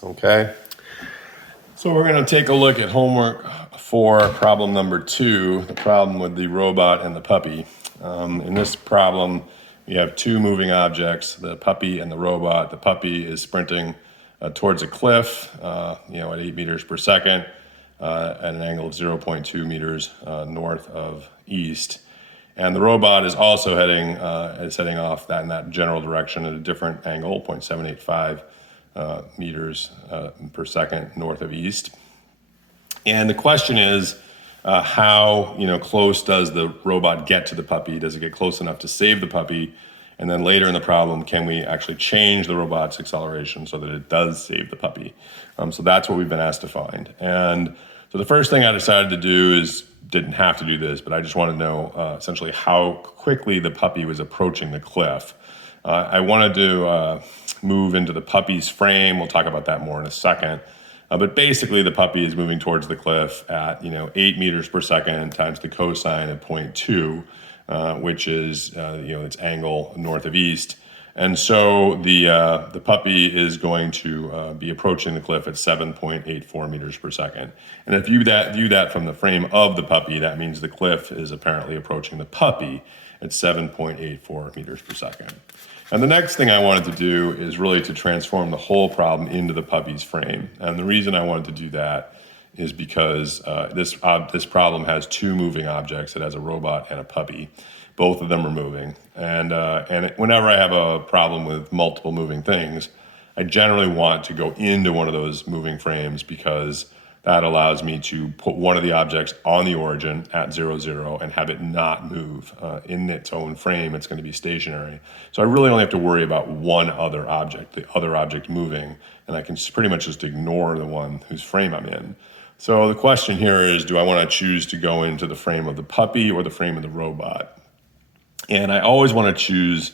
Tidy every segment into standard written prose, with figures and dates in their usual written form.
Okay, so we're going to take a look at homework for problem number 2, the problem with the robot and the puppy. In this problem, we have two moving objects, the puppy and the robot. The puppy is sprinting towards a cliff, at 8 meters per second at an angle of 0.2 meters north of east. And the robot is also heading off in that general direction at a different angle, 0.785 meters per second north of east. And the question is, how close does the robot get to the puppy? Does it get close enough to save the puppy? And then later in the problem, can we actually change the robot's acceleration so that it does save the puppy? So that's what we've been asked to find. And so the first thing I decided to do didn't have to do this, but I just wanted to know essentially how quickly the puppy was approaching the cliff. I wanted to move into the puppy's frame. We'll talk about that more in a second. But basically, the puppy is moving towards the cliff at 8 meters per second times the cosine of 0.2, which is its angle north of east. And so the puppy is going to be approaching the cliff at 7.84 meters per second. And if you view that from the frame of the puppy, that means the cliff is apparently approaching the puppy at 7.84 meters per second. And the next thing I wanted to do is really to transform the whole problem into the puppy's frame. And the reason I wanted to do that is because this problem has two moving objects. It has a robot and a puppy. Both of them are moving. And whenever I have a problem with multiple moving things, I generally want to go into one of those moving frames because that allows me to put one of the objects on the origin at 0, 0 and have it not move. In its own frame, it's going to be stationary. So I really only have to worry about one other object, the other object moving, and I can pretty much just ignore the one whose frame I'm in. So the question here is, do I want to choose to go into the frame of the puppy or the frame of the robot? And I always want to choose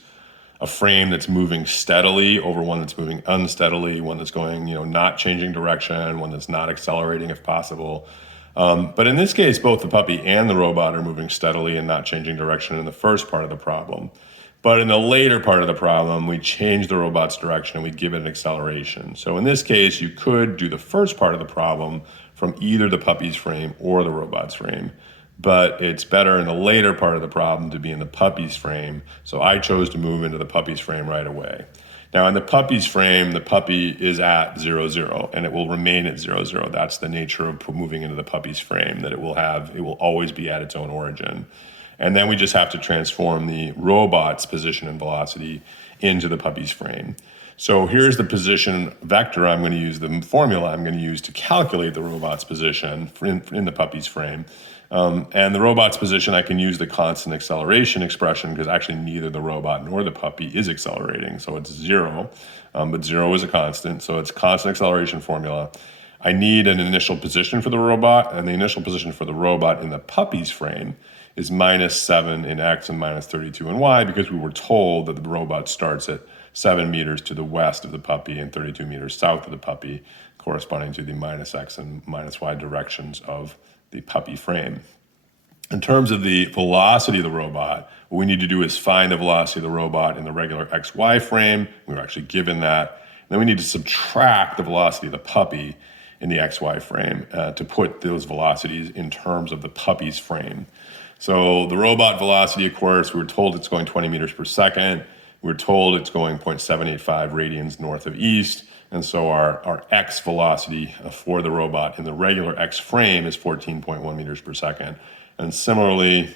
a frame that's moving steadily over one that's moving unsteadily, one that's going, not changing direction, one that's not accelerating if possible. But in this case, both the puppy and the robot are moving steadily and not changing direction in the first part of the problem. But in the later part of the problem, we change the robot's direction and we give it an acceleration. So in this case, you could do the first part of the problem from either the puppy's frame or the robot's frame. But it's better in the later part of the problem to be in the puppy's frame. So I chose to move into the puppy's frame right away. Now in the puppy's frame, the puppy is at 0, 0, and it will remain at 0, 0. That's the nature of moving into the puppy's frame, that it will always be at its own origin. And then we just have to transform the robot's position and velocity into the puppy's frame. So here's the position vector I'm going to use, the formula I'm going to use to calculate the robot's position in the puppy's frame. And the robot's position, I can use the constant acceleration expression because actually neither the robot nor the puppy is accelerating. So it's 0, but 0 is a constant. So it's constant acceleration formula. I need an initial position for the robot, and the initial position for the robot in the puppy's frame is -7 in x and -32 in y, because we were told that the robot starts at 7 meters to the west of the puppy and 32 meters south of the puppy, corresponding to the -x and -y directions of the puppy frame. In terms of the velocity of the robot, what we need to do is find the velocity of the robot in the regular XY frame. We were actually given that. And then we need to subtract the velocity of the puppy in the XY frame to put those velocities in terms of the puppy's frame. So the robot velocity, of course, we were told it's going 20 meters per second. We were told it's going 0.785 radians north of east. And so our x velocity for the robot in the regular x frame is 14.1 meters per second. And similarly,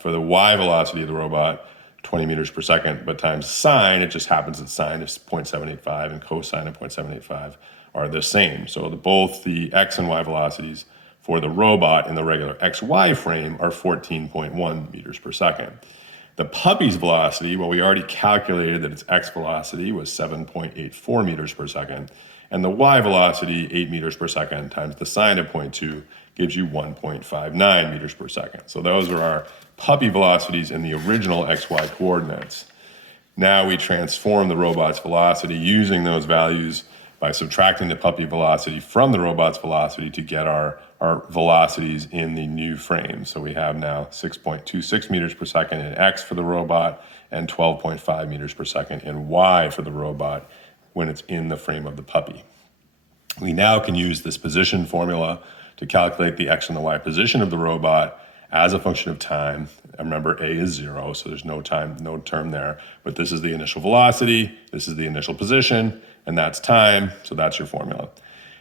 for the y velocity of the robot, 20 meters per second, but times sine, it just happens that sine is 0.785 and cosine of 0.785 are the same. So both the x and y velocities for the robot in the regular xy frame are 14.1 meters per second. The puppy's velocity, well, we already calculated that its x velocity was 7.84 meters per second, and the y velocity, 8 meters per second, times the sine of 0.2 gives you 1.59 meters per second. So those are our puppy velocities in the original xy coordinates. Now we transform the robot's velocity using those values by subtracting the puppy velocity from the robot's velocity to get our velocities in the new frame. So we have now 6.26 meters per second in x for the robot and 12.5 meters per second in y for the robot when it's in the frame of the puppy. we now can use this position formula to calculate the x and the y position of the robot as a function of time. And remember, a is 0, so there's no time, no term there. But this is the initial velocity, this is the initial position, and that's time, so that's your formula.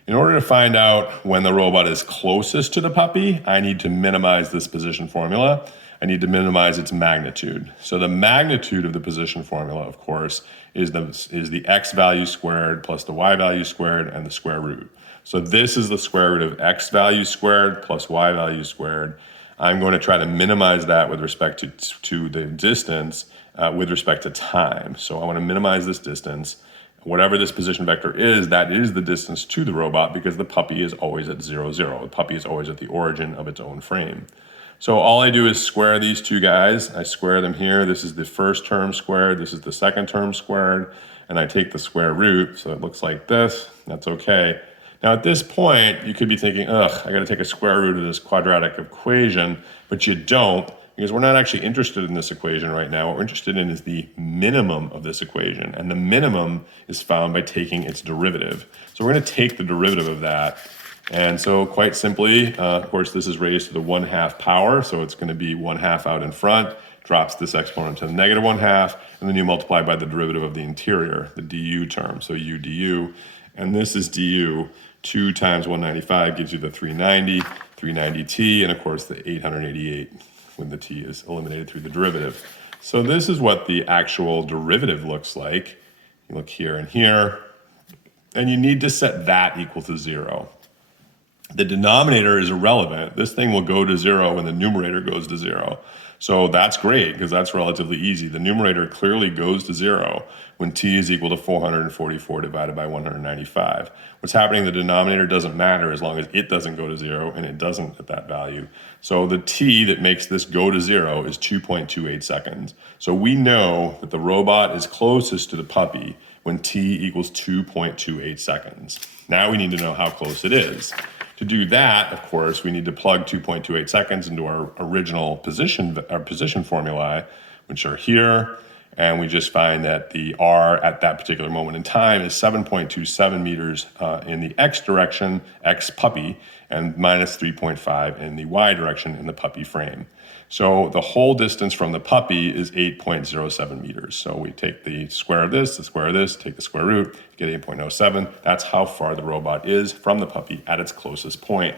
In order to find out when the robot is closest to the puppy, I need to minimize this position formula. I need to minimize its magnitude. So the magnitude of the position formula, of course, is the x value squared plus the y value squared and the square root. So this is the square root of x value squared plus y value squared. I'm going to try to minimize that with respect to the distance with respect to time. So I want to minimize this distance. Whatever this position vector is, that is the distance to the robot because the puppy is always at 0, 0. The puppy is always at the origin of its own frame. So all I do is square these two guys. I square them here. This is the first term squared. This is the second term squared. And I take the square root. So it looks like this. That's okay. Now at this point, you could be thinking, ugh, I got to take a square root of this quadratic equation, but you don't, because we're not actually interested in this equation right now. What we're interested in is the minimum of this equation, and the minimum is found by taking its derivative. So we're going to take the derivative of that, and so quite simply, of course, this is raised to the 1/2 power, so it's going to be 1/2 out in front, drops this exponent to the negative 1/2, and then you multiply by the derivative of the interior, the du term, so u du, and this is du. 2 times 195 gives you the 390, 390t, and of course the 888 when the t is eliminated through the derivative. So this is what the actual derivative looks like. You look here and here, and you need to set that equal to 0. The denominator is irrelevant. This thing will go to 0 when the numerator goes to 0. So that's great because that's relatively easy. The numerator clearly goes to 0 when t is equal to 444 divided by 195. What's happening in the denominator doesn't matter as long as it doesn't go to 0, and it doesn't at that value. So the t that makes this go to 0 is 2.28 seconds. So we know that the robot is closest to the puppy when t equals 2.28 seconds. Now we need to know how close it is. To do that, of course, we need to plug 2.28 seconds into our original position formulae, which are here. And we just find that the r at that particular moment in time is 7.27 meters in the x direction, x puppy, and minus 3.5 in the y direction in the puppy frame. So the whole distance from the puppy is 8.07 meters. So we take the square of this, take the square root, get 8.07. That's how far the robot is from the puppy at its closest point.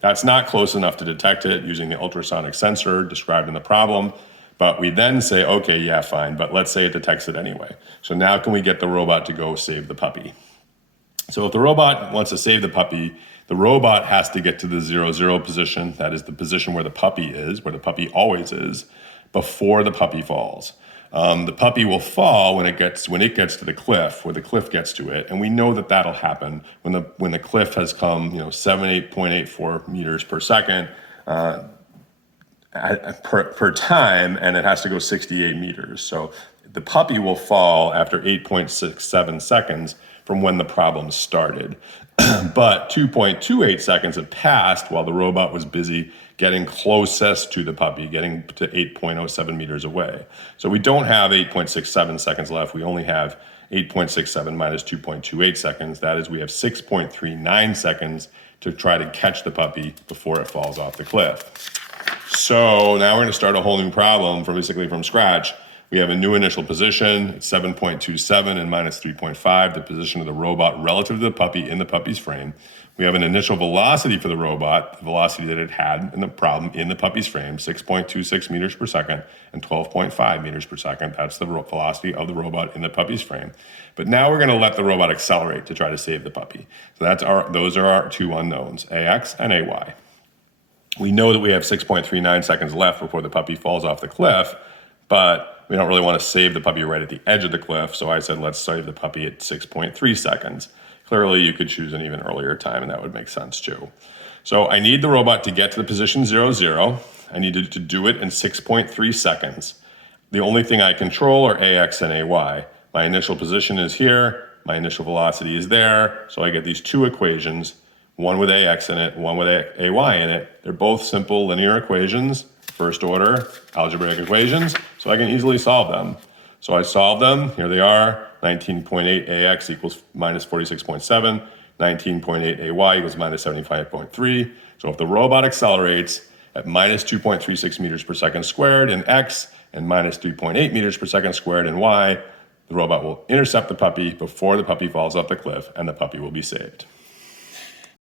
That's not close enough to detect it using the ultrasonic sensor described in the problem. But we then say, okay, yeah, fine, but let's say it detects it anyway. So now can we get the robot to go save the puppy? So if the robot wants to save the puppy, the robot has to get to the 0, 0 position. That is the position where the puppy is, where the puppy always is, before the puppy falls. The puppy will fall when it gets to the cliff, where the cliff gets to it, and we know that that'll happen when the cliff has come, 8.84 meters per second. Per time, and it has to go 68 meters. So the puppy will fall after 8.67 seconds from when the problem started. But 2.28 seconds had passed while the robot was busy getting closest to the puppy, getting to 8.07 meters away. So we don't have 8.67 seconds left. We only have 8.67 minus 2.28 seconds. That is, we have 6.39 seconds to try to catch the puppy before it falls off the cliff. So now we're going to start a whole new problem basically from scratch. We have a new initial position, it's 7.27 and minus 3.5, the position of the robot relative to the puppy in the puppy's frame. We have an initial velocity for the robot, the velocity that it had in the problem in the puppy's frame, 6.26 meters per second and 12.5 meters per second. That's the velocity of the robot in the puppy's frame. But now we're going to let the robot accelerate to try to save the puppy. So those are our two unknowns, AX and AY. We know that we have 6.39 seconds left before the puppy falls off the cliff, but we don't really want to save the puppy right at the edge of the cliff, so I said let's save the puppy at 6.3 seconds. Clearly, you could choose an even earlier time, and that would make sense too. So I need the robot to get to the position 0, 0. I needed to do it in 6.3 seconds. The only thing I control are AX and AY. My initial position is here, my initial velocity is there, so I get these two equations, one with AX in it, one with AY in it. They're both simple linear equations, first order algebraic equations, so I can easily solve them. So I solve them, here they are, 19.8 AX equals minus 46.7, 19.8 AY equals minus 75.3. So if the robot accelerates at minus 2.36 meters per second squared in X and minus 3.8 meters per second squared in Y, the robot will intercept the puppy before the puppy falls off the cliff and the puppy will be saved.